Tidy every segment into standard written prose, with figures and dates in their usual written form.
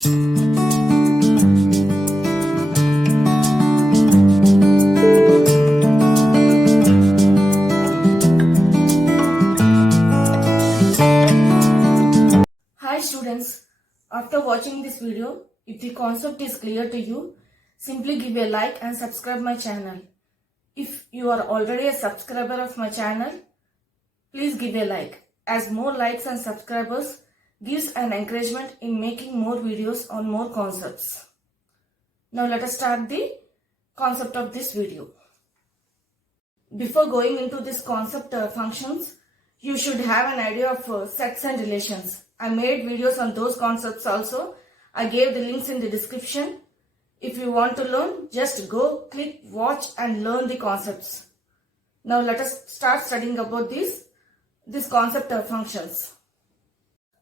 Hi students, after watching this video, if the concept is clear to you, simply give a like and subscribe my channel. If you are already a subscriber of my channel, please give a like, as more likes and subscribers gives an encouragement in making more videos on more concepts. Now let us start the concept of this video. Before going into this concept functions, you should have an idea of sets and relations. I made videos on those concepts also. I gave the links in the description. If you want to learn, just go, click, watch and learn the concepts. Now let us start studying about this concept of functions.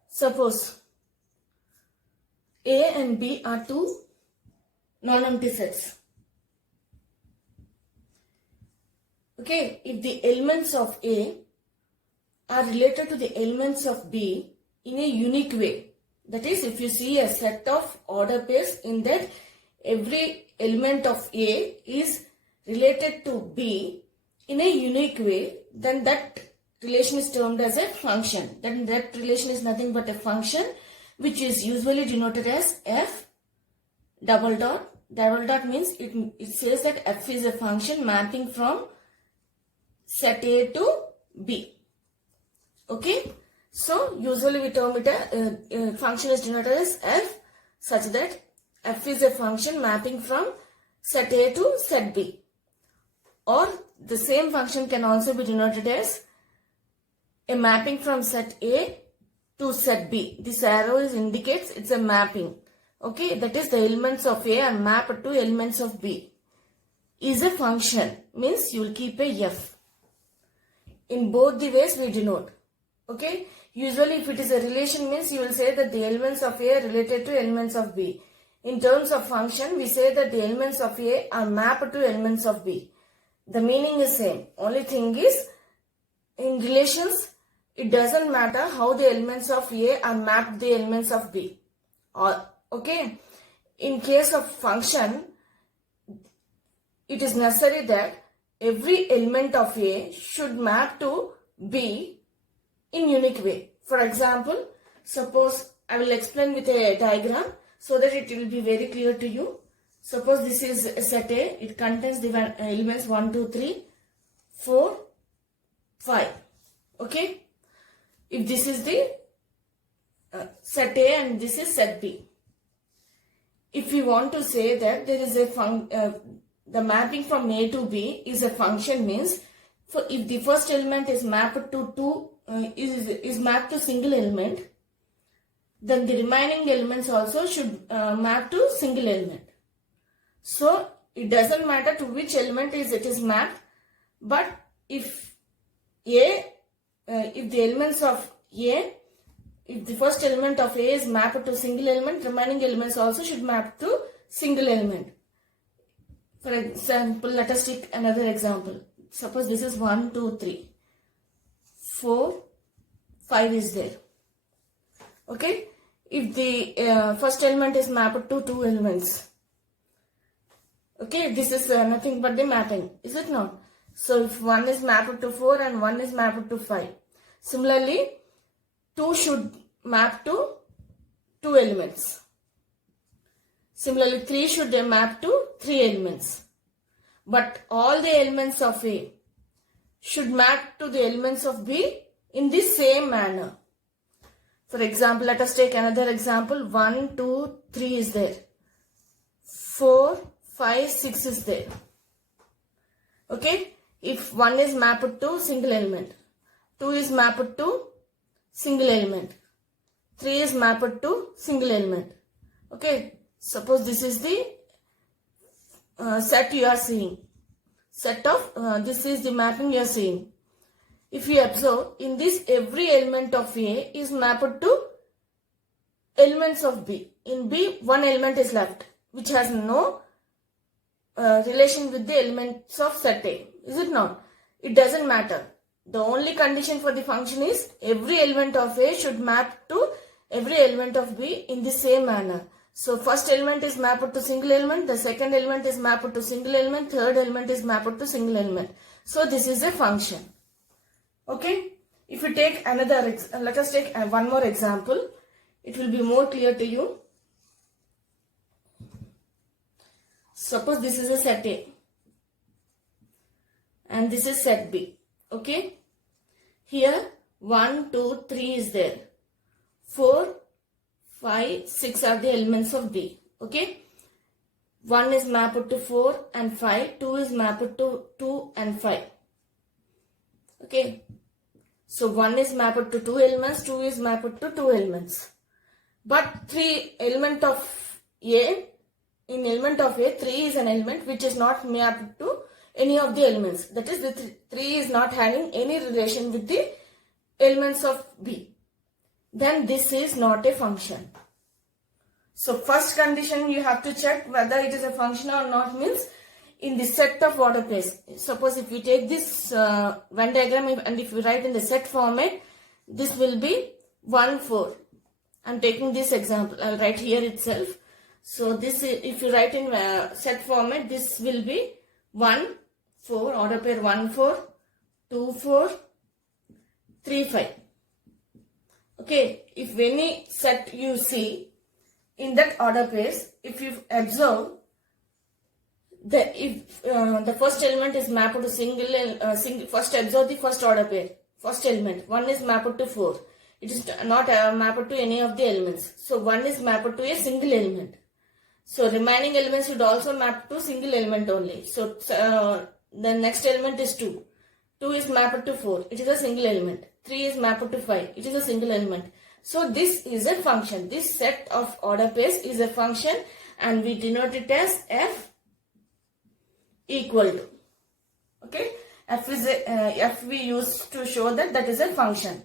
Suppose A and B are two non-empty sets. Okay, if the elements of A are related to the elements of B in a unique way. That is, if you see a set of order pairs in that every element of A is related to B in a unique way, then that relation is termed as a function. Then that relation is nothing but a function which is usually denoted as F double dot. Double dot means it says that F is a function mapping from set A to B. Okay, so usually we term it a function is denoted as F, such that F is a function mapping from set A to set B. Or the same function can also be denoted as a mapping from set A to set B. This arrow indicates it's a mapping. Okay, that is the elements of A are mapped to elements of B. Is a function, means you will keep a F. In both the ways we denote. Okay, usually if it is a relation, means you will say that the elements of A are related to elements of B. In terms of function, we say that the elements of A are mapped to elements of B. The meaning is same. Only thing is, in relations, it doesn't matter how the elements of A are mapped to the elements of B. Okay, in case of function, it is necessary that every element of A should map to B in unique way. For example, suppose I will explain with a diagram so that it will be very clear to you. Suppose this is a set A. It contains the elements 1, 2, 3, 4, 5. Okay. If this is the set A and this is set B. If we want to say that there is a the mapping from A to B is a function, means if the first element is mapped to is mapped to single element, then the remaining elements also should map to single element. So it doesn't matter to which element it is mapped, but if the elements of A, if the first element of A is mapped to single element, remaining elements also should map to single element. For example, let us take another example. Suppose this is 1, 2, 3, 4, 5 is there. Okay, if the first element is mapped to two elements. Okay, this is nothing but the mapping, is it not? So if one is mapped to 4 and one is mapped to 5. Similarly, 2 should map to 2 elements. Similarly, 3 should map to 3 elements. But all the elements of A should map to the elements of B in the same manner. For example, let us take another example. 1, 2, 3 is there. 4, 5, 6 is there. Okay, if 1 is mapped to single element, 2 is mapped to single element, 3 is mapped to single element. Okay, suppose this is the set you are seeing. Set of this is the mapping you are seeing. If you observe, in this every element of A is mapped to elements of B. In B, one element is left, which has no relation with the elements of set A. Is it not? It doesn't matter. The only condition for the function is every element of A should map to every element of B in the same manner. So first element is mapped to single element, the second element is mapped to single element, third element is mapped to single element. So this is a function. Okay. If you take another, let us take one more example. It will be more clear to you. Suppose this is a set A and this is set B. Okay. Here 1, 2, 3 is there. 4, 5, 6 are the elements of B. Okay. 1 is mapped to 4 and 5. 2 is mapped to 2 and 5. Okay. So 1 is mapped to 2 elements, 2 is mapped to 2 elements. But 3 element of A, in element of A, 3 is an element which is not mapped to any of the elements. That is, the 3 is not having any relation with the elements of B. Then this is not a function. So first condition you have to check whether it is a function or not means in the set of order pairs. Suppose if we take this Venn diagram and if we write in the set format, this will be 1, 4. I am taking this example. I will write here itself. So this is, if you write in set format, this will be 1, 4, order pair 1, 4, 2, 4, 3, 5. Okay, if any set you see in that order pairs, if you observe, the first element is mapped to single, first observe the first order pair, first element, 1 is mapped to 4. It is not mapped to any of the elements. So 1 is mapped to a single element. So remaining elements should also map to single element only. So the next element is 2. 2 is mapped to 4. It is a single element. 3 is mapped to 5. It is a single element. So this is a function. This set of order pairs is a function and we denote it as F equal to. Okay. F is F we use to show that is a function.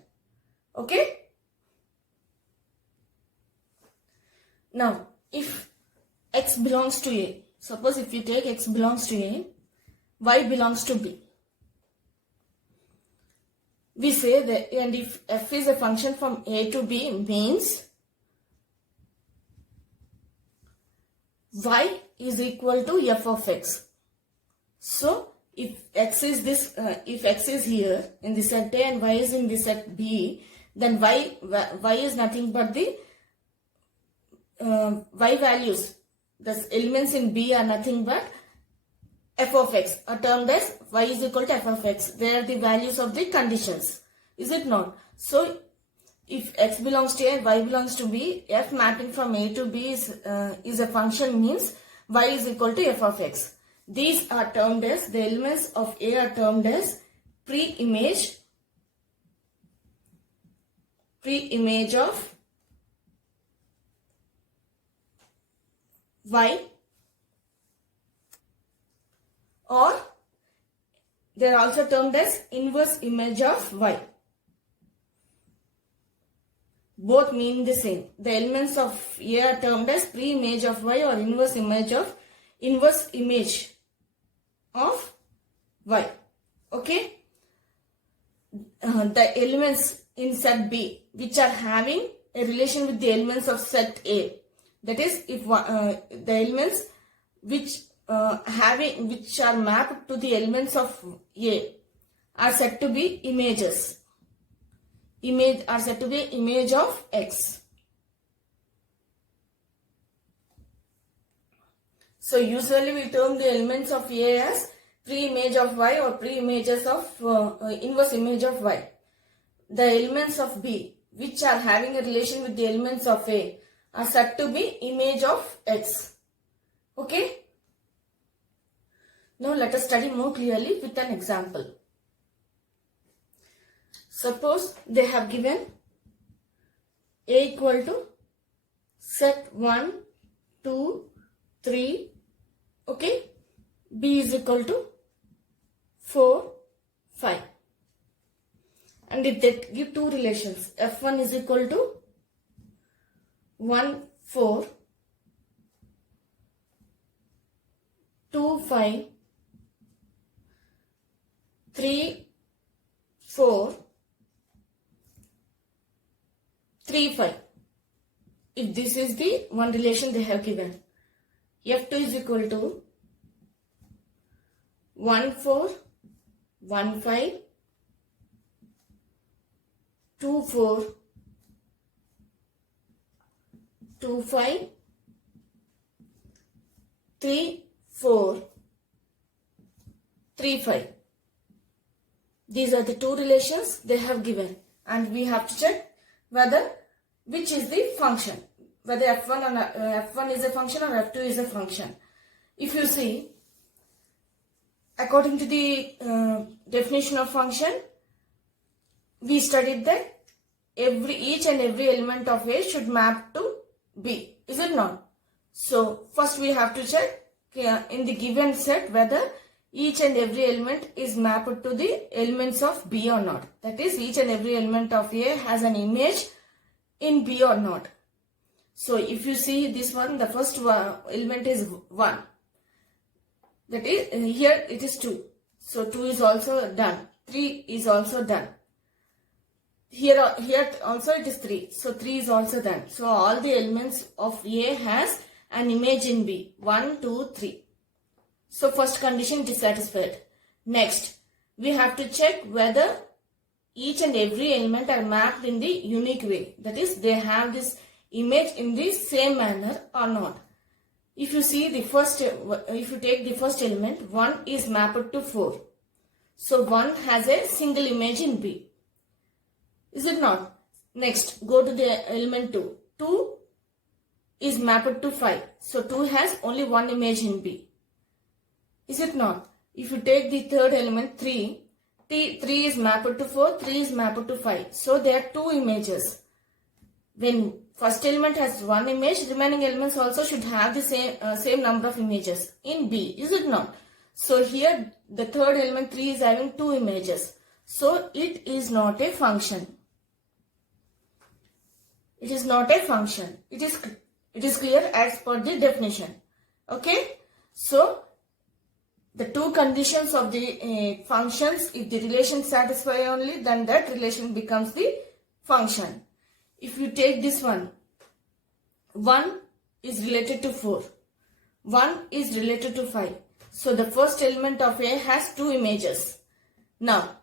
Okay. Now, if X belongs to A, suppose if you take X belongs to A, Y belongs to B. We say that, and if F is a function from A to B means Y is equal to F of X. So, if X is this, if X is here in the set A and Y is in the set B, then Y is nothing but the Y values. The elements in B are nothing but F of X are termed as Y is equal to F of X. They are the values of the conditions. Is it not? So, if X belongs to A and Y belongs to B, F mapping from A to B is a function means Y is equal to F of X. These are termed as, the elements of A are termed as pre-image of Y, or they are also termed as inverse image of Y. Both mean the same. The elements of A are termed as pre-image of Y or inverse image of Y. Okay. The elements in set B which are having a relation with the elements of set A. That is, if the elements which are mapped to the elements of A are said to be images. Are said to be image of X. So usually we term the elements of A as pre-image of Y or pre-images of inverse image of Y. The elements of B which are having a relation with the elements of A are said to be image of X. Okay. Now let us study more clearly with an example. Suppose they have given A equal to set 1, 2, 3, okay, B is equal to 4, 5. And if they give two relations, F1 is equal to 1, 4, 2, 5, 3, 4, 3, 5. if this is the one relation they have given. F2 is equal to 1 4 1 5 2 4 2 5 3 4 3 5. These are the two relations they have given, and we have to check whether which is the function, whether F1 is a function or F2 is a function. If you see, according to the definition of function, we studied that each and every element of A should map to B, is it not? So first we have to check in the given set whether each and every element is mapped to the elements of B or not. That is, each and every element of A has an image in B or not. So if you see this one, the first element is 1. That is, here it is 2. So 2 is also done. 3 is also done. Here also it is 3. So 3 is also done. So all the elements of A has an image in B. 1, 2, 3. So first condition is satisfied. Next, we have to check whether each and every element are mapped in the unique way. That is, they have this image in the same manner or not. If you see the first, if you take the first element, 1 is mapped to 4. So 1 has a single image in B. Is it not? Next, go to the element 2. 2 is mapped to 5. So 2 has only one image in B. Is it not? If you take the third element 3, 3 is mapped to 4, 3 is mapped to 5. So there are two images. When first element has one image, remaining elements also should have the same number of images in B. Is it not? So here the third element 3 is having two images. So it is not a function. It is not a function. It is clear as per the definition. Okay. So the two conditions of the functions, if the relation satisfy only, then that relation becomes the function. If you take this one, 1 is related to 4, 1 is related to 5. So the first element of A has two images. Now,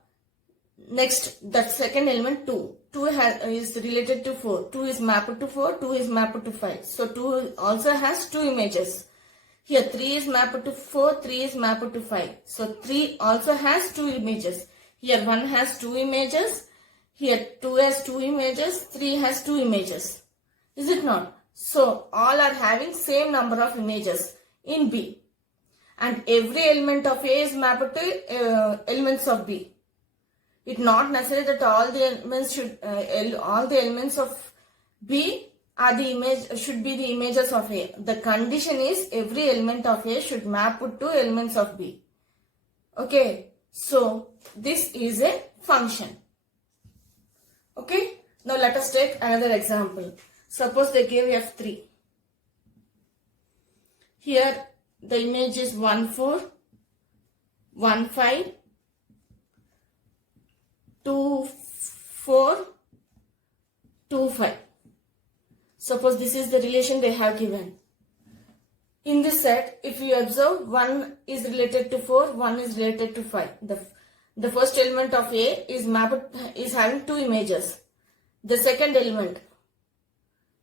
next, that second element 2. 2 is related to 4. 2 is mapped to 4, 2 is mapped to 5. So 2 also has two images. Here 3 is mapped to 4, 3 is mapped to 5. So 3 also has two images. Here 1 has two images. Here 2 has two images. 3 has two images. Is it not? So all are having same number of images in B. And every element of A is mapped to elements of B. It's not necessary that all the elements of B are the image, should be the images of A. The condition is every element of A should map to elements of B. Okay. So this is a function. Okay. Now let us take another example. Suppose they give F3. Here the image is 1 4, 1 5, 2 4, 2 5. Suppose this is the relation they have given. In this set, if you observe, 1 is related to 4, 1 is related to 5. The first element of A is having two images. The second element,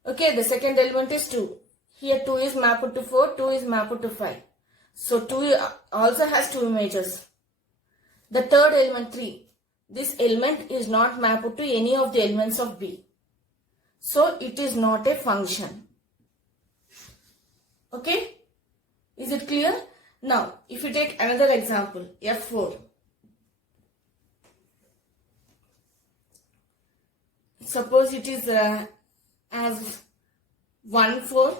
okay, the second element is 2. Here 2 is mapped to 4, 2 is mapped to 5. So 2 also has two images. The third element 3. This element is not mapped to any of the elements of B. So it is not a function. Okay? Is it clear? Now, if you take another example, F4. Suppose it is as 1 4,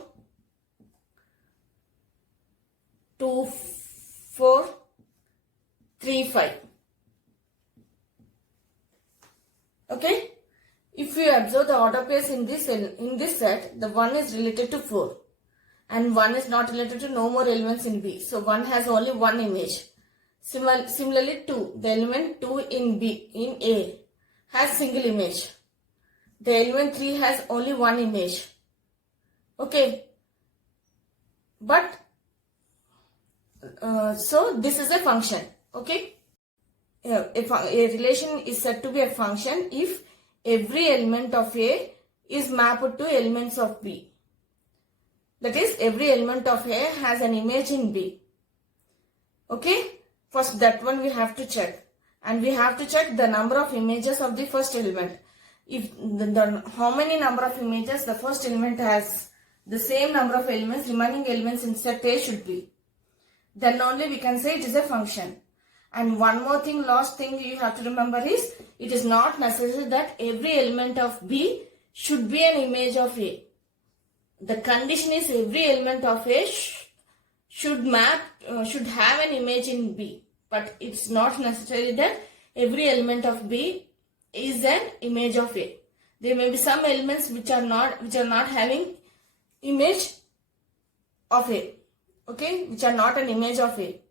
2 4, 3 5. Okay? If you observe the order pairs in this set, the 1 is related to 4 and 1 is not related to no more elements in B. So 1 has only one image. Similarly 2, the element 2 in A has single image. The element 3 has only one image. Okay, but so this is a function. Okay, a relation is said to be a function if every element of A is mapped to elements of B. That is, every element of A has an image in B. Okay, first that one we have to check, and we have to check the number of images of the first element. If how many number of images the first element has, the same number of elements, remaining elements in set A should be, then only we can say it is a function. And one more thing, last thing you have to remember is, it is not necessary that every element of B should be an image of A. The condition is every element of A should have an image in B, but it's not necessary that every element of B is an image of A. There may be some elements which are not having image of A, okay, which are not an image of A.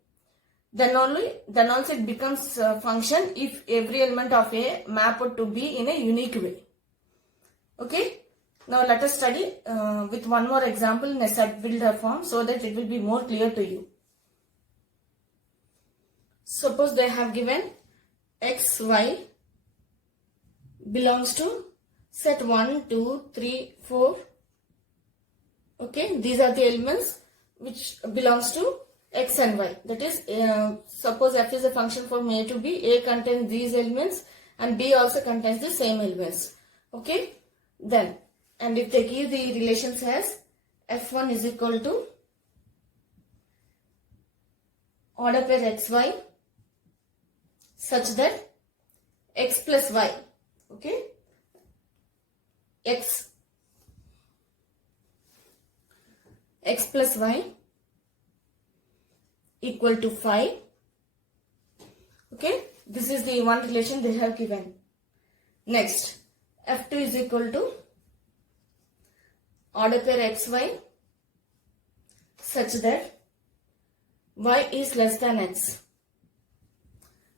Then also it becomes a function if every element of A mapped to B in a unique way. Okay. Now let us study with one more example in a set builder form so that it will be more clear to you. Suppose they have given x, y belongs to set 1, 2, 3, 4. Okay, these are the elements which belongs to x and y. That is, suppose f is a function from A to B. A contains these elements and B also contains the same elements. Okay, then, and if they give the relations as f1 is equal to order pair xy such that x plus y, okay, x plus y equal to 5. Okay, this is the one relation they have given. Next, f2 is equal to order pair xy such that y is less than x.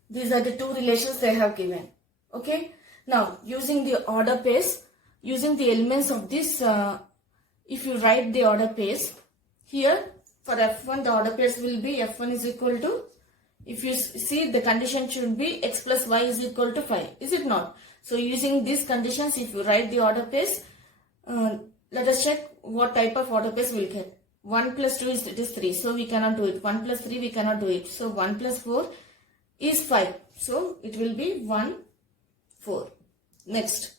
These are the two relations they have given. Okay, now using the order pairs, using the elements of this, if you write the order pairs here for f1, the order pairs will be f1 is equal to, if you see, the condition should be x plus y is equal to 5, is it not? So using these conditions, if you write the order pairs, let us check what type of order pairs we'll get. 1 plus 2 is 3, so we cannot do it. 1 plus 3 we cannot do it. So 1 plus 4 is 5. So it will be 1, 4. Next,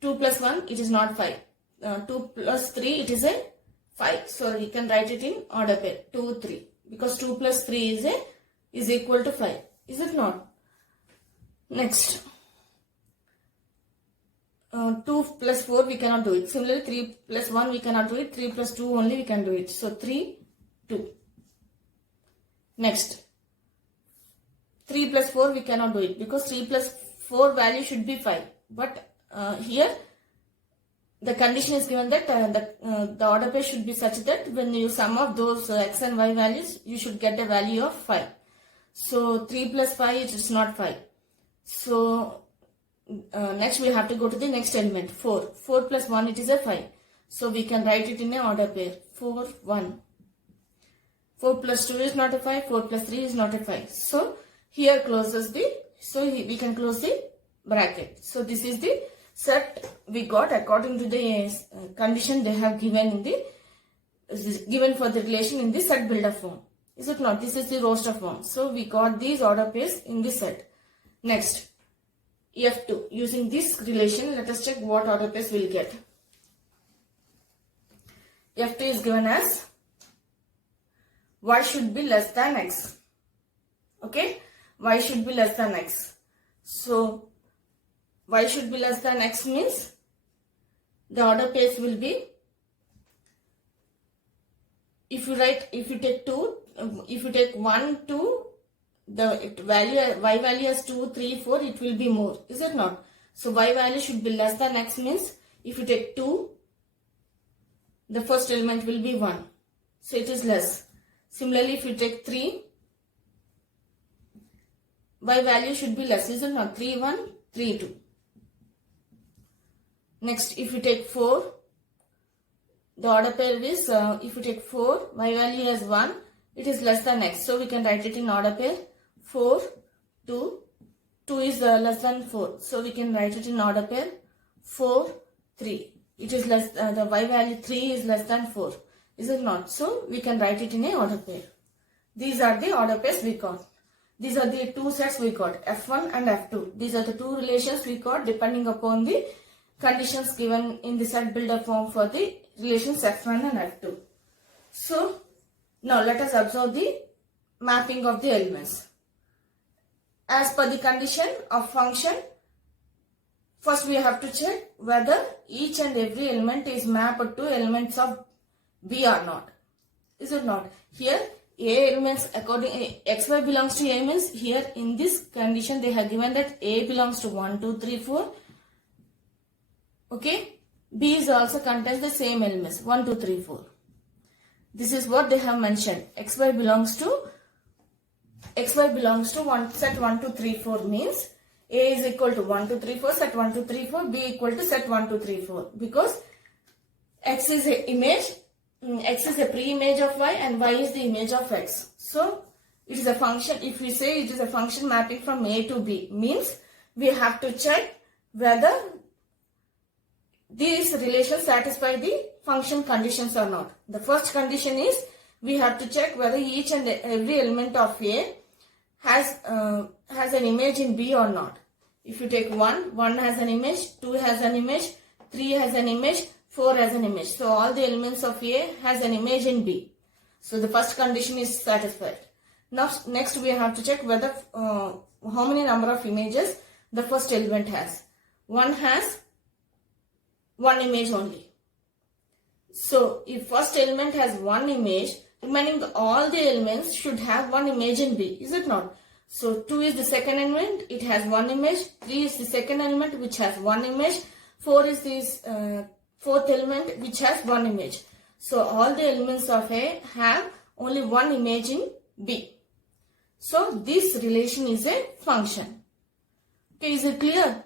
2 plus 1, it is not 5. 2 plus 3, it is a 5. So we can write it in order pair 2, 3. Because 2 plus 3 is equal to 5. Is it not? Next, 2 plus 4 we cannot do it. Similarly, 3 plus 1 we cannot do it. 3 plus 2 only we can do it. So 3, 2. Next, 3 plus 4 we cannot do it because 3 plus 4 value should be 5. But here the condition is given that the order pair should be such that when you sum up those x and y values, you should get a value of 5. So 3 plus 5 it is not 5. So next we have to go to the next element, 4. 4 plus 1 it is a 5. So we can write it in a order pair 4, 1. 4 plus 2 is not a 5. 4 plus 3 is not a 5. So here closes the, so we can close the bracket. So this is the set we got according to the condition they have given in the given for the relation in the set builder form. Is it not? This is the roster form. So we got these order pairs in the set. Next, F2. Using this relation, let us check what order pairs we'll get. F2 is given as y should be less than x. Okay, y should be less than x. So y should be less than x means the order pairs will be, if you take 2, if you take 1, 2, the value, y value as 2, 3, 4, it will be more, is it not? So y value should be less than x means if you take 2, the first element will be 1. So it is less. Similarly, if you take 3, y value should be less, is it not? 3, 1, 3, 2. Next, if you take 4, The order pair is, if you take 4, y value as 1, it is less than x. So we can write it in order pair 4, 2. 2 is less than 4. So we can write it in order pair 4, 3. It is less, the y value 3 is less than 4. Is it not? So we can write it in a order pair. These are the order pairs we got. These are the two sets we got, F1 and F2. These are the two relations we got depending upon the conditions given in the set builder form for the relations F1 and F2. So now let us observe the mapping of the elements. As per the condition of function, first we have to check whether each and every element is mapped to elements of B or not. Is it not? Here A elements according xy belongs to A means here in this condition they have given that A belongs to 1, 2, 3, 4. Okay. B is also contains the same elements 1, 2, 3, 4. This is what they have mentioned. xy belongs to one set 1, 2, 3, 4 means A is equal to 1, 2, 3, 4, set 1, 2, 3, 4, B equal to set 1, 2, 3, 4 because X is a image, X is a pre-image of Y and Y is the image of X. So it is a function. If we say it is a function mapping from A to B means we have to check whether these relations satisfy the function conditions or not. The first condition is we have to check whether each and every element of A has an image in B or not. If you take 1 has an image, 2 has an image, 3 has an image, 4 has an image. So all the elements of A has an image in B. So the first condition is satisfied. Now next we have to check whether how many number of images the first element has. One has one image only. So if first element has one image, remaining all the elements should have one image in B. Is it not? So 2 is the second element, it has one image. 3 is the second element which has one image. 4 is this fourth element which has one image. So all the elements of A have only one image in B. So this relation is a function. Okay, is it clear?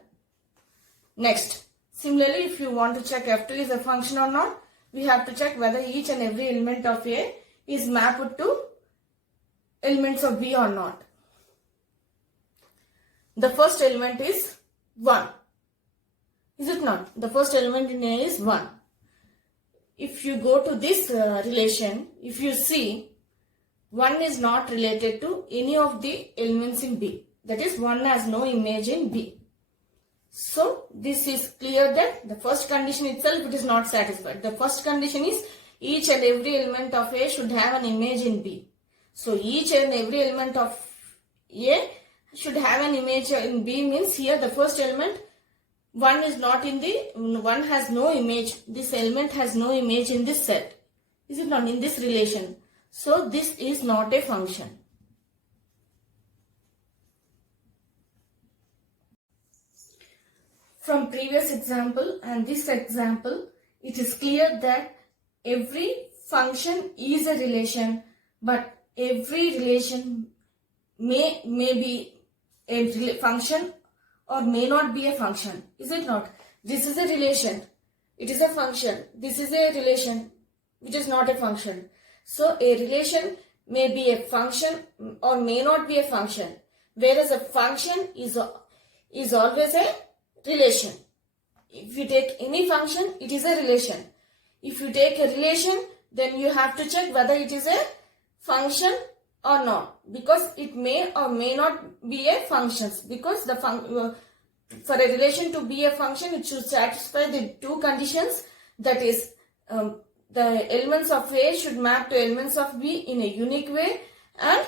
Next, similarly if you want to check F2 is a function or not, we have to check whether each and every element of A is mapped to elements of B or not. The first element is 1. Is it not? The first element in A is 1. If you go to this relation, if you see 1 is not related to any of the elements in B. That is 1 has no image in B. So this is clear that the first condition itself it is not satisfied. The first condition is each and every element of A should have an image in B. So each and every element of A should have an image in B means here the first element 1 is not in the, 1 has no image. This element has no image in this set. Is it not in this relation? So this is not a function. From previous example and this example, it is clear that every function is a relation, but every relation may be a function or may not be a function. Is it not? This is a relation. It is a function. This is a relation which is not a function. So a relation may be a function or may not be a function. Whereas a function is always a relation. If you take any function, it is a relation. If you take a relation, then you have to check whether it is a function or not, because it may or may not be a function. Because the for a relation to be a function, it should satisfy the two conditions. That is, the elements of A should map to elements of B in a unique way, and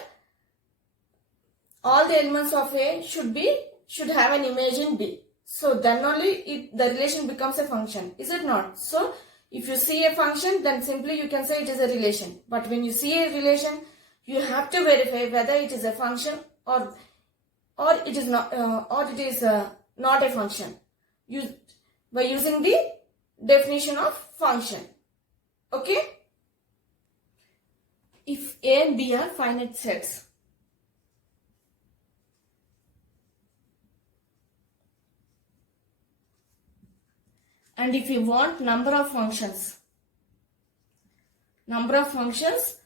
all the elements of A should have an image in B. So then only the relation becomes a function. Is it not? So if you see a function, then simply you can say it is a relation. But when you see a relation, you have to verify whether it is a function or it is not not a function. By using the definition of function. Okay? If A and B are finite sets, and if you want number of functions, number of functions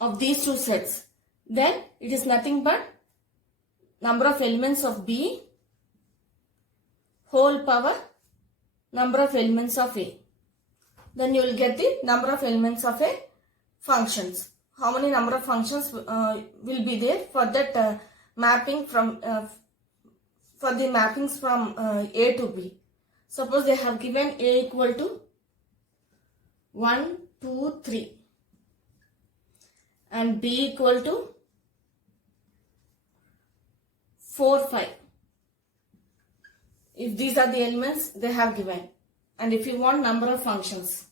of these two sets, then it is nothing but number of elements of B whole power number of elements of A. Then you will get the number of elements of a functions. How many number of functions will be there for that mapping from for the mappings from A to B. Suppose they have given A equal to 1, 2, 3 and B equal to 4, 5. If these are the elements they have given, and if you want number of functions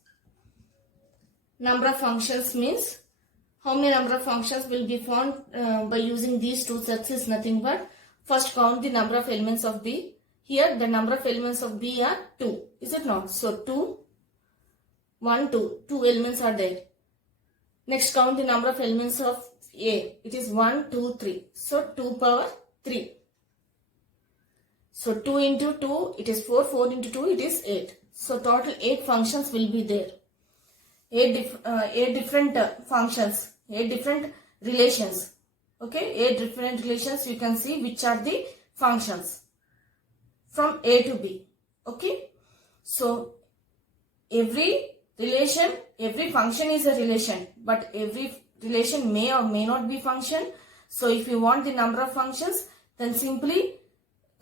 means how many number of functions will be found by using these two sets is nothing but first count the number of elements of B. Here the number of elements of B are 2, is it not? So 2, 1, 2, 2 elements are there. Next count the number of elements of A. It is 1, 2, 3. So 2 power 3. So 2 into 2 it is 4, 4 into 2 it is 8. So total 8 functions will be there. 8 different functions, 8 different relations. Okay, 8 different relations you can see which are the functions from A to B. Okay, so every relation, every function is a relation, but every relation may or may not be function. So if you want the number of functions, then simply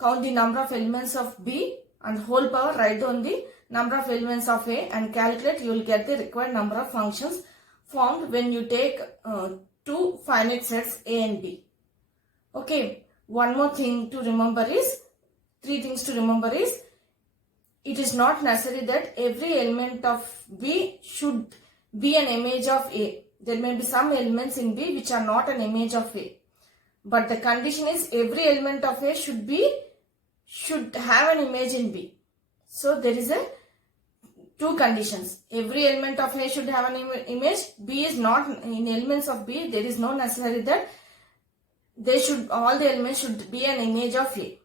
count the number of elements of B and whole power write down the number of elements of A and calculate. You will get the required number of functions formed when you take two finite sets A and B. Okay, one more thing to remember is, 3 things to remember is, it is not necessary that every element of B should be an image of A. There may be some elements in B which are not an image of A. But the condition is every element of A should have an image in B. So there is a 2 conditions. Every element of A should have an image. B is not in elements of B. There is no necessary that all the elements should be an image of A.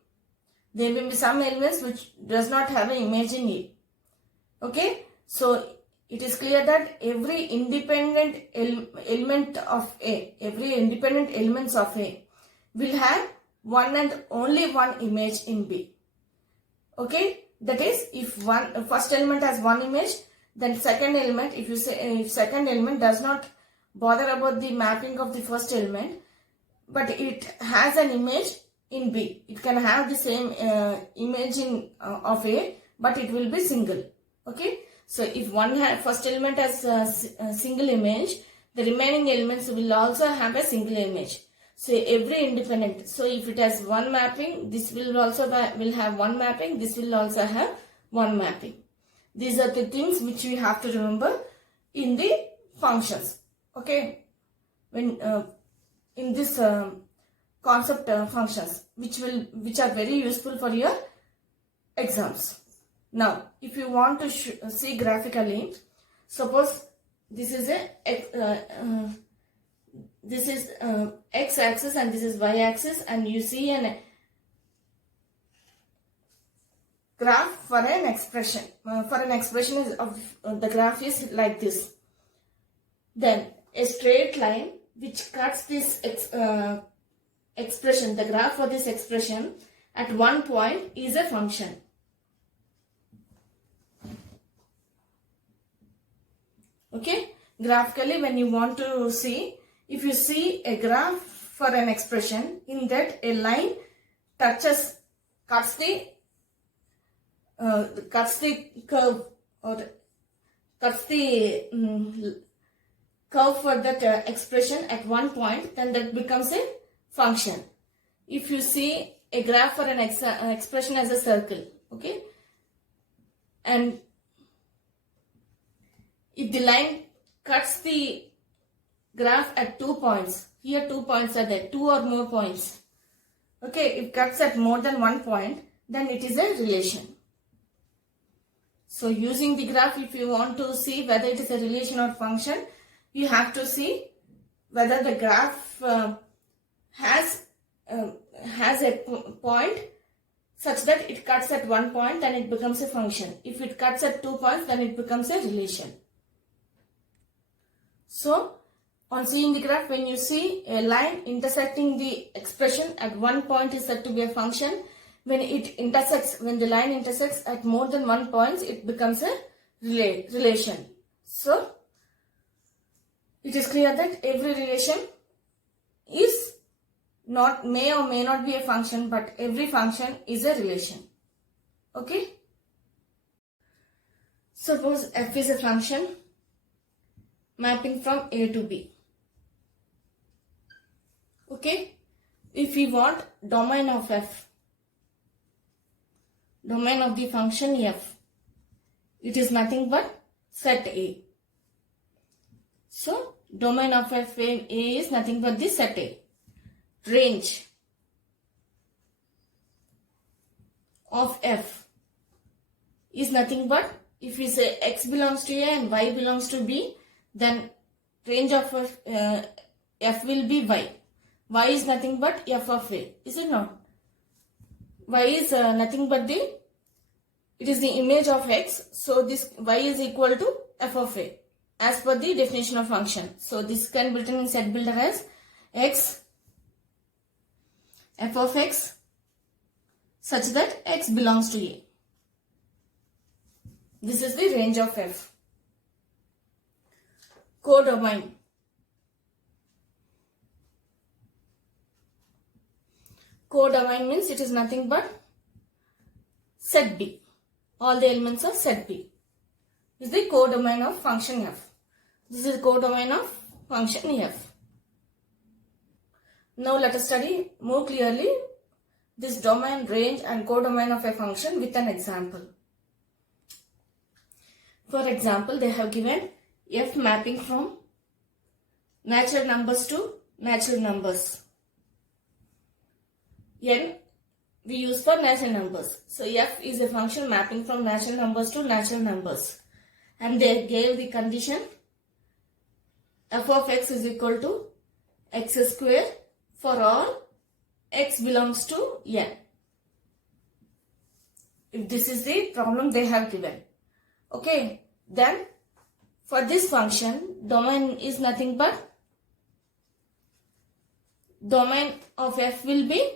There may be some elements which does not have an image in A. Okay, so it is clear that every independent element of A, every independent elements of A will have one and only one image in B. Okay, that is, if first element has one image, then second element, if second element does not bother about the mapping of the first element, but it has an image in B, it can have the same image of A, but it will be single. Okay, so if first element has a single image, the remaining elements will also have a single image. So every independent, so if it has one mapping, this will also will have one mapping, this will also have one mapping. These are the things which we have to remember in the functions. Okay, when in this concept functions, which are very useful for your exams. Now, if you want to see graphically, suppose this is this is x-axis and this is y-axis, and you see an graph for an expression. For an expression is of the graph is like this. Then a straight line which cuts this expression, the graph for this expression at one point is a function. Okay, graphically when you want to see, if you see a graph for an expression, in that a line cuts the curve, or cuts the curve for that expression at one point, then that becomes a function. If you see a graph for an expression as a circle, okay, and if the line cuts the graph at 2 points, here 2 points are there, 2 or more points, okay, if cuts at more than 1 point, then it is a relation. So using the graph, if you want to see whether it is a relation or function, you have to see whether the graph has a point such that it cuts at one point, then it becomes a function. If it cuts at 2 points, then it becomes a relation. So, on seeing the graph, when you see a line intersecting the expression at one point is said to be a function. When the line intersects at more than 1 point, it becomes a relation. So, it is clear that every relation is may or may not be a function, but every function is a relation. Okay? Suppose f is a function mapping from A to B. Okay? If we want domain of f, domain of the function f, it is nothing but set A. So, domain of f A is nothing but the set A. Range of f is nothing but, if we say x belongs to A and y belongs to B, then range of f will be y. Y is nothing but f of A, is it not? Y is nothing but it is the image of x, so this y is equal to f of A as per the definition of function. So this can be written in set builder as x f of x such that x belongs to A. This is the range of f. Codomain. Codomain means it is nothing but set B. All the elements of set B is the codomain of function f. This is codomain of function f. Now let us study more clearly this domain, range and codomain of a function with an example. For example, they have given f mapping from natural numbers to natural numbers. N we use for natural numbers. So f is a function mapping from natural numbers to natural numbers. And they gave the condition f of x is equal to x square for all x belongs to n. If this is the problem they have given. Okay, then for this function, domain is nothing but, domain of f will be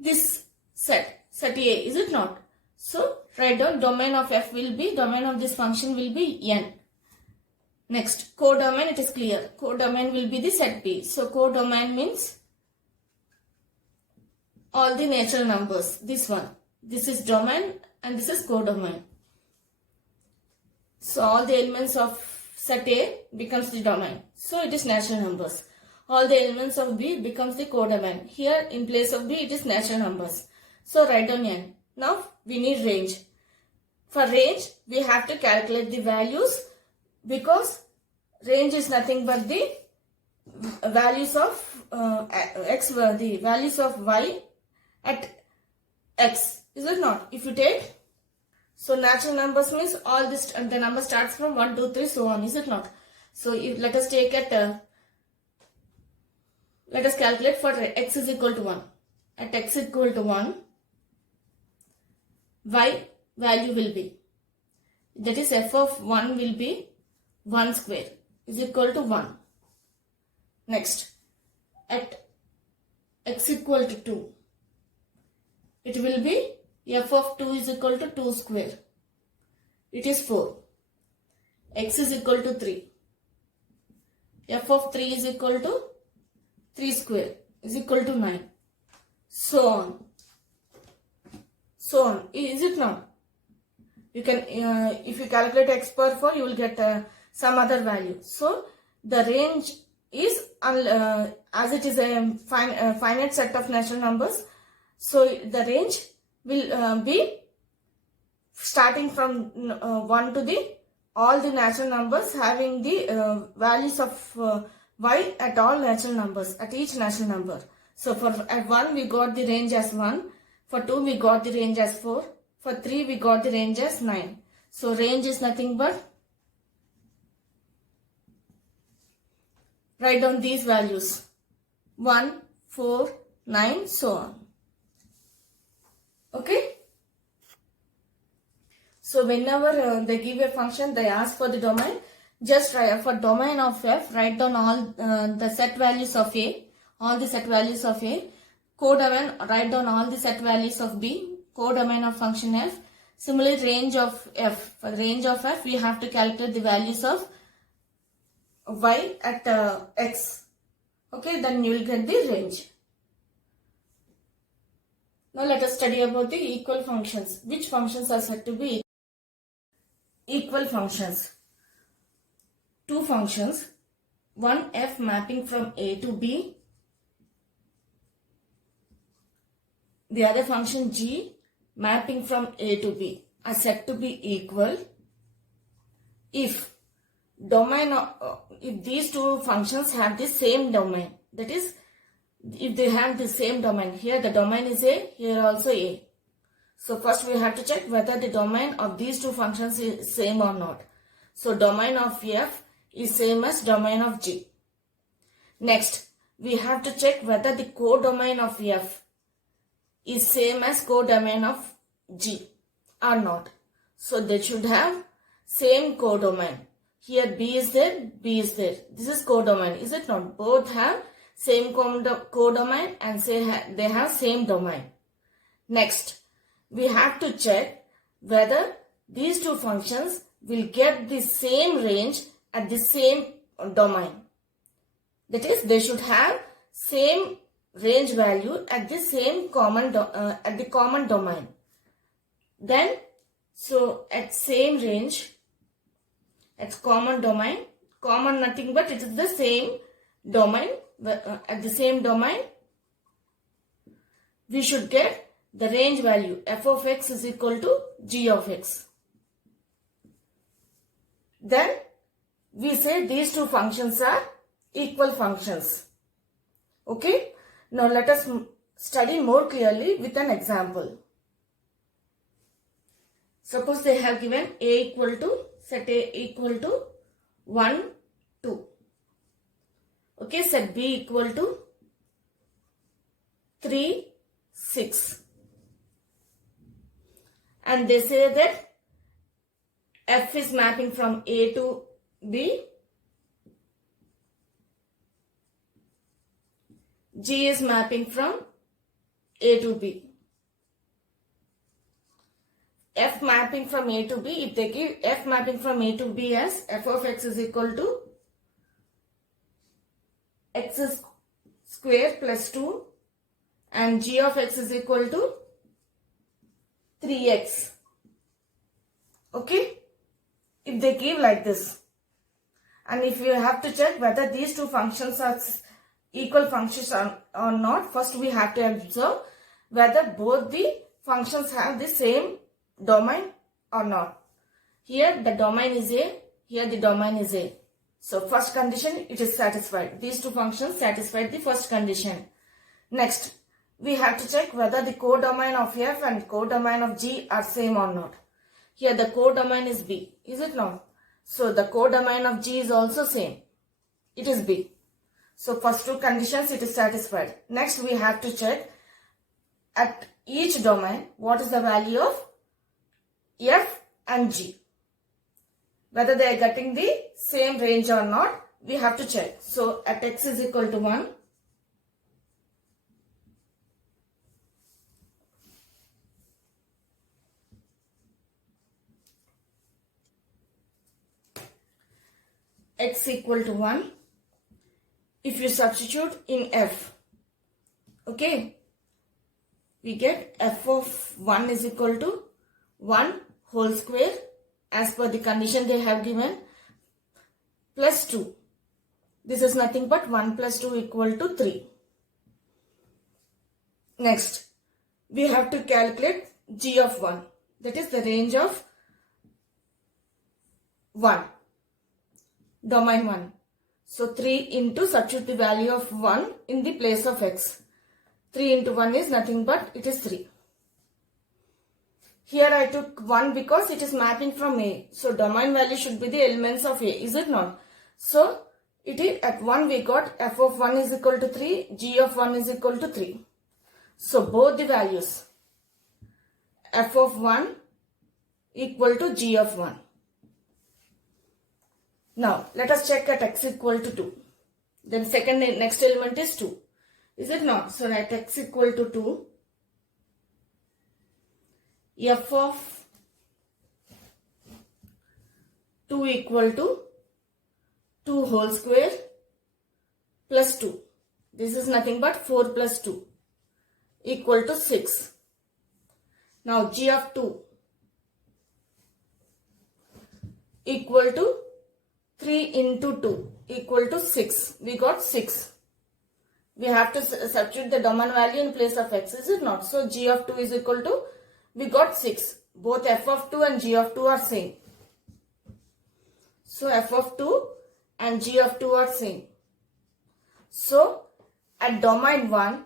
this set A, is it not? So write down domain of f will be, domain of this function will be n. Next, codomain, it is clear. Codomain will be the set B. So codomain means all the natural numbers. This one. This is domain and this is codomain. So all the elements of set A becomes the domain. So it is natural numbers. All the elements of B becomes the codomain. Here in place of B it is natural numbers. So write down n. Now we need range. For range we have to calculate the values, because range is nothing but the values of x, the values of y at x, is it not? If you take, so natural numbers means all this, the number starts from 1, 2, 3, so on, is it not? So if, let us take at, let us calculate for x is equal to 1. At x is equal to 1, y value will be, that is f of 1 will be 1 square is equal to 1. Next, at x equal to 2, it will be f of 2 is equal to 2 square. It is 4. X is equal to 3. F of 3 is equal to 3 square is equal to 9. So on. So on. Is it not? You can, if you calculate x power 4, you will get some other value. So the range is, as it is a finite set of natural numbers, so the range will be starting from 1 to the all the natural numbers having the values of y at all natural numbers, at each natural number. So for at 1 we got the range as 1, for 2 we got the range as 4, for 3 we got the range as 9. So range is nothing but, write down these values, 1, 4, 9, so on. Okay. So whenever they give a function, they ask for the domain. Just try for domain of f, write down all the set values of a, all the set values of a. Codomain, write down all the set values of b. Codomain of function f. Similarly, range of f. For the range of f, we have to calculate the values of y at x. Okay, then you will get the range. Now let us study about the equal functions. Which functions are said to be equal functions? Two functions. One f mapping from a to b. The other function g mapping from a to b are said to be equal if domain if these two functions have the same domain. That is, if they have the same domain. Here the domain is a, here also a. So first we have to check whether the domain of these two functions is same or not. So domain of f is same as domain of g. Next, we have to check whether the codomain of f is same as codomain of g or not. So they should have same codomain. Here b is there, b is there. This is codomain, is it not? Both have same codomain and they have same domain. Next, we have to check whether these two functions will get the same range at the same domain. That is, they should have same range value at the same common domain. Then, so at same range, at common domain, common nothing but it is the same domain. At the same domain, we should get the range value f of x is equal to g of x. Then we say these two functions are equal functions. Okay. Now let us study more clearly with an example. Suppose they have given a equal to, set a equal to 1, 2. Okay, set b equal to 3, 6. And they say that f is mapping from a to b, g is mapping from a to b. F mapping from a to b, if they give f mapping from a to b as f of x is equal to x square plus 2 and g of x is equal to 3x. Okay, if they give like this, and if you have to check whether these two functions are equal functions or not, first we have to observe whether both the functions have the same domain or not. Here the domain is a, here the domain is a. So first condition, it is satisfied. These two functions satisfied the first condition. Next, we have to check whether the codomain of f and codomain of g are same or not. Here the codomain is b, is it not? So the codomain of g is also same. It is b. So first two conditions it is satisfied. Next we have to check at each domain what is the value of f and g. Whether they are getting the same range or not, we have to check. So at x is equal to 1, x equal to 1, if you substitute in f, okay, we get f of 1 is equal to 1 whole square as per the condition they have given plus 2. This is nothing but 1 plus 2 equal to 3. Next, we have to calculate g of 1. That is the range of 1. Domain 1. So 3 into, substitute the value of 1 in the place of x. 3 into 1 is nothing but it is 3. Here I took 1 because it is mapping from A. So domain value should be the elements of A, is it not? So it is at 1 we got f of 1 is equal to 3, g of 1 is equal to 3. So both the values f of 1 equal to g of 1. Now, let us check at x equal to 2. Then next element is 2. Is it not? So, write x equal to 2. F of 2 equal to 2 whole square plus 2. This is nothing but 4 plus 2 equal to 6. Now, g of 2 equal to 3 into 2 equal to 6. We got 6. We have to substitute the domain value in place of x, is it not? So, g of 2 is equal to, we got 6. Both f of 2 and g of 2 are same. So, f of 2 and g of 2 are same. So, at domain 1,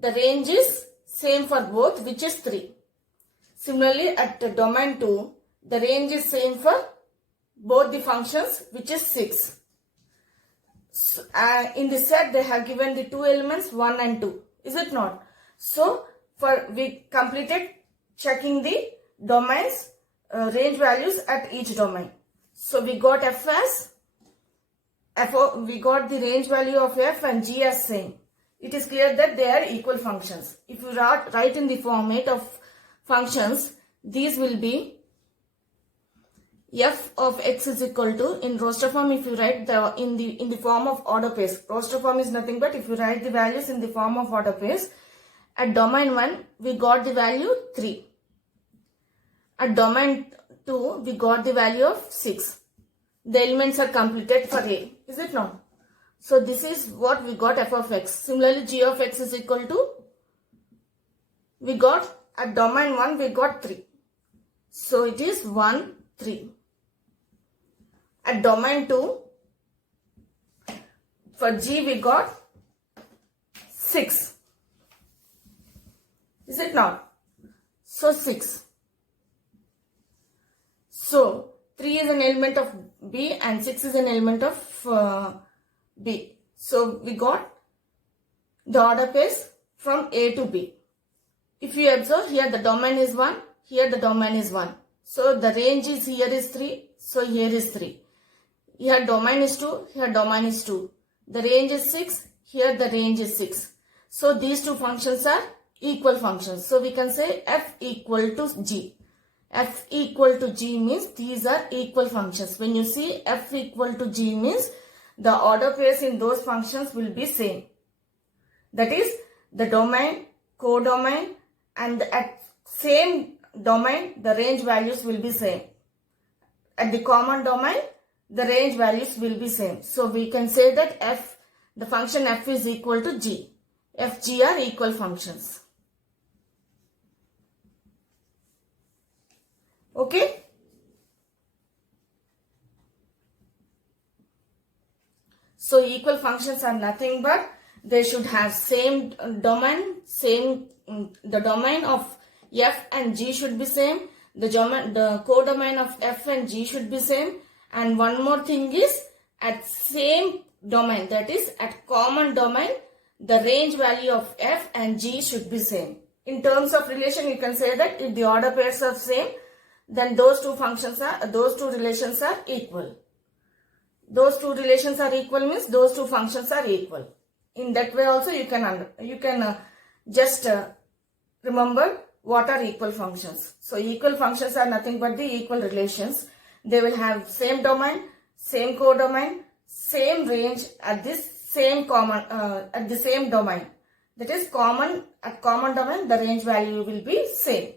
the range is same for both, which is 3. Similarly, at the domain 2, the range is same for both the functions, which is 6. So, in this set, they have given the two elements 1 and 2. Is it not? So, we completed checking the domains, range values at each domain. So, we got f as we got the range value of f and g as same. It is clear that they are equal functions. If you write in the format of functions, these will be f of x is equal to, in roster form, if you write in the form of order pairs. Roster form is nothing but if you write the values in the form of order pairs. At domain 1, we got the value 3. At domain 2, we got the value of 6. The elements are completed for A. Is it not? So, this is what we got f of x. Similarly, g of x is equal to, we got, at domain 1, we got 3. So, it is 1, 3. At domain 2, for g, we got 6. Is it not? So, 6. So, 3 is an element of B and 6 is an element of B. So, we got the order pairs from A to B. If you observe, here the domain is 1, here the domain is 1. So, the range is here is 3, so here is 3. Here domain is 2, here domain is 2. The range is 6, here the range is 6. So, these two functions are equal functions. So, we can say f equal to g. F equal to g means these are equal functions. When you see f equal to g means the order pairs in those functions will be same. That is, the domain, codomain, and at same domain, the range values will be same. At the common domain, the range values will be same. So, we can say that the function f is equal to g. F, g are equal functions. Okay? So, equal functions are nothing but they should have same domain, the domain of f and g should be same, the codomain of f and g should be same, and one more thing is at same domain, that is at common domain, the range value of f and g should be same. In terms of relation, you can say that if the order pairs are same, then those two relations are equal. Those two relations are equal means those two functions are equal. In that way also you can just remember what are equal functions. So, equal functions are nothing but the equal relations. They will have same domain, same codomain, same range at this same at the same domain. That is at common domain, the range value will be same.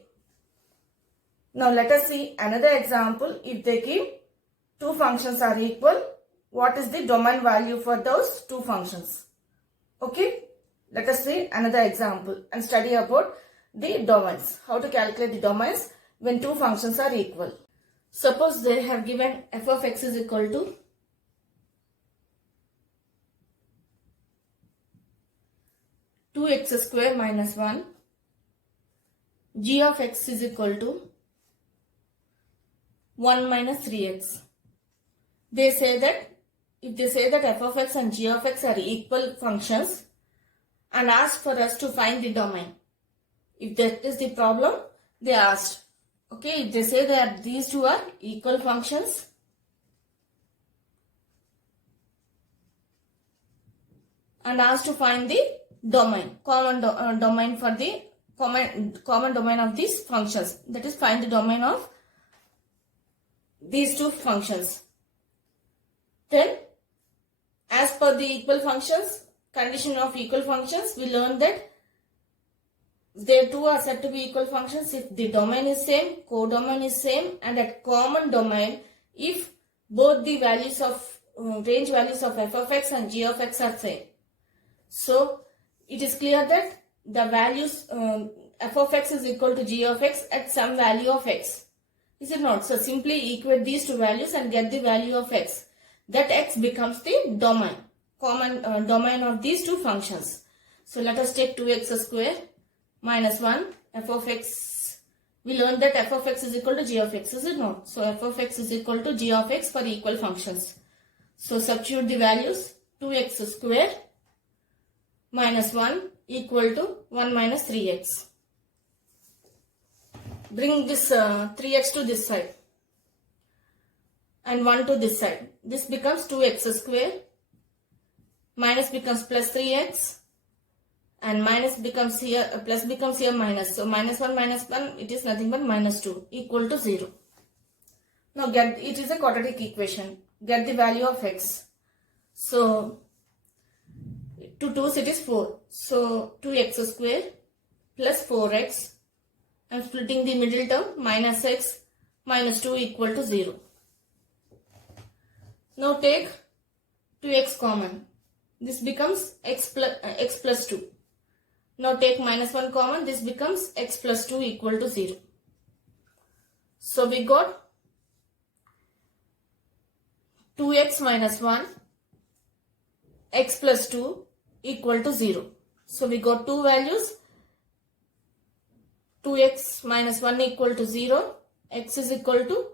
Now, let us see another example. If they give two functions are equal, what is the domain value for those two functions? Okay, let us see another example and study about the domains. How to calculate the domains when two functions are equal. Suppose they have given f of x is equal to two x square minus 1, g of x is equal to 1 minus 3x. They say that if they say that f of x and g of x are equal functions and ask for us to find the domain. If that is the problem, they asked. Okay, they say that these two are equal functions. And asked to find the domain, domain for the common domain of these functions. That is, find the domain of these two functions. Then, as per the equal functions, condition of equal functions, we learned that they two are said to be equal functions if the domain is same, codomain is same, and at common domain if both the values of range values of f of x and g of x are same. So it is clear that the values f of x is equal to g of x at some value of x. Is it not? So simply equate these two values and get the value of x. That x becomes the domain, common domain of these two functions. So let us take 2x square minus 1 f of x. We learned that f of x is equal to g of x, is it not? So f of x is equal to g of x for equal functions. So substitute the values. 2x square minus 1 equal to 1 minus 3x. Bring this 3x to this side and 1 to this side. This becomes 2x square, minus becomes plus 3x, and minus becomes here, plus becomes here minus. So minus 1 minus 1, it is nothing but minus 2 equal to 0. Now get, it is a quadratic equation. Get the value of x. So 2 2's it is 4. So 2x square plus 4x. I am splitting the middle term, minus x minus 2 equal to 0. Now take 2x common. This becomes x plus 2. Now take minus 1 common. This becomes x plus 2 equal to 0. So we got 2x minus 1 x plus 2 equal to 0. So we got two values. 2x minus 1 equal to 0. X is equal to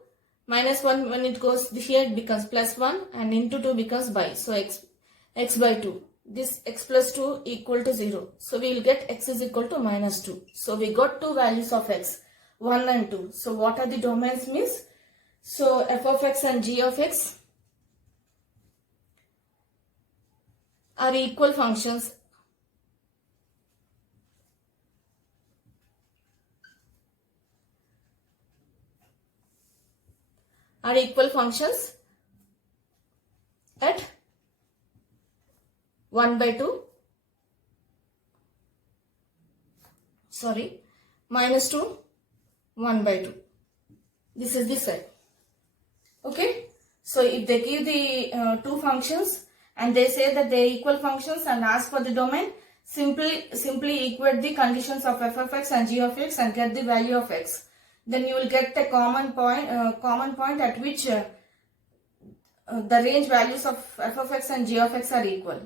minus 1 when it goes here it becomes plus 1 and into 2 becomes by. So x by 2. This x plus 2 equal to 0. So we will get x is equal to minus 2. So we got two values of x, 1 and 2. So what are the domains means? So f of x and g of x are equal functions. Are equal functions at 1 by 2, minus 2, 1 by 2. This is the side. Okay. So if they give the two functions and they say that they are equal functions and ask for the domain, simply equate the conditions of f of x and g of x and get the value of x. Then you will get a common point at which the range values of f of x and g of x are equal.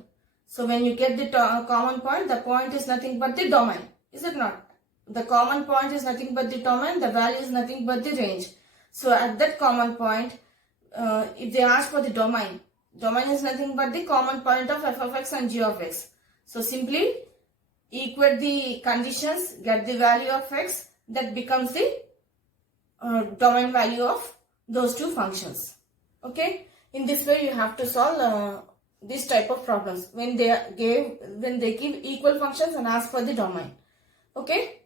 So when you get the common point, the point is nothing but the domain. Is it not? The common point is nothing but the domain, the value is nothing but the range. So at that common point, if they ask for the domain is nothing but the common point of f of x and g of x. So simply equate the conditions, get the value of x, that becomes the domain value of those two functions. Okay. In this way you have to solve this type of problems when they give equal functions and ask for the domain. Okay.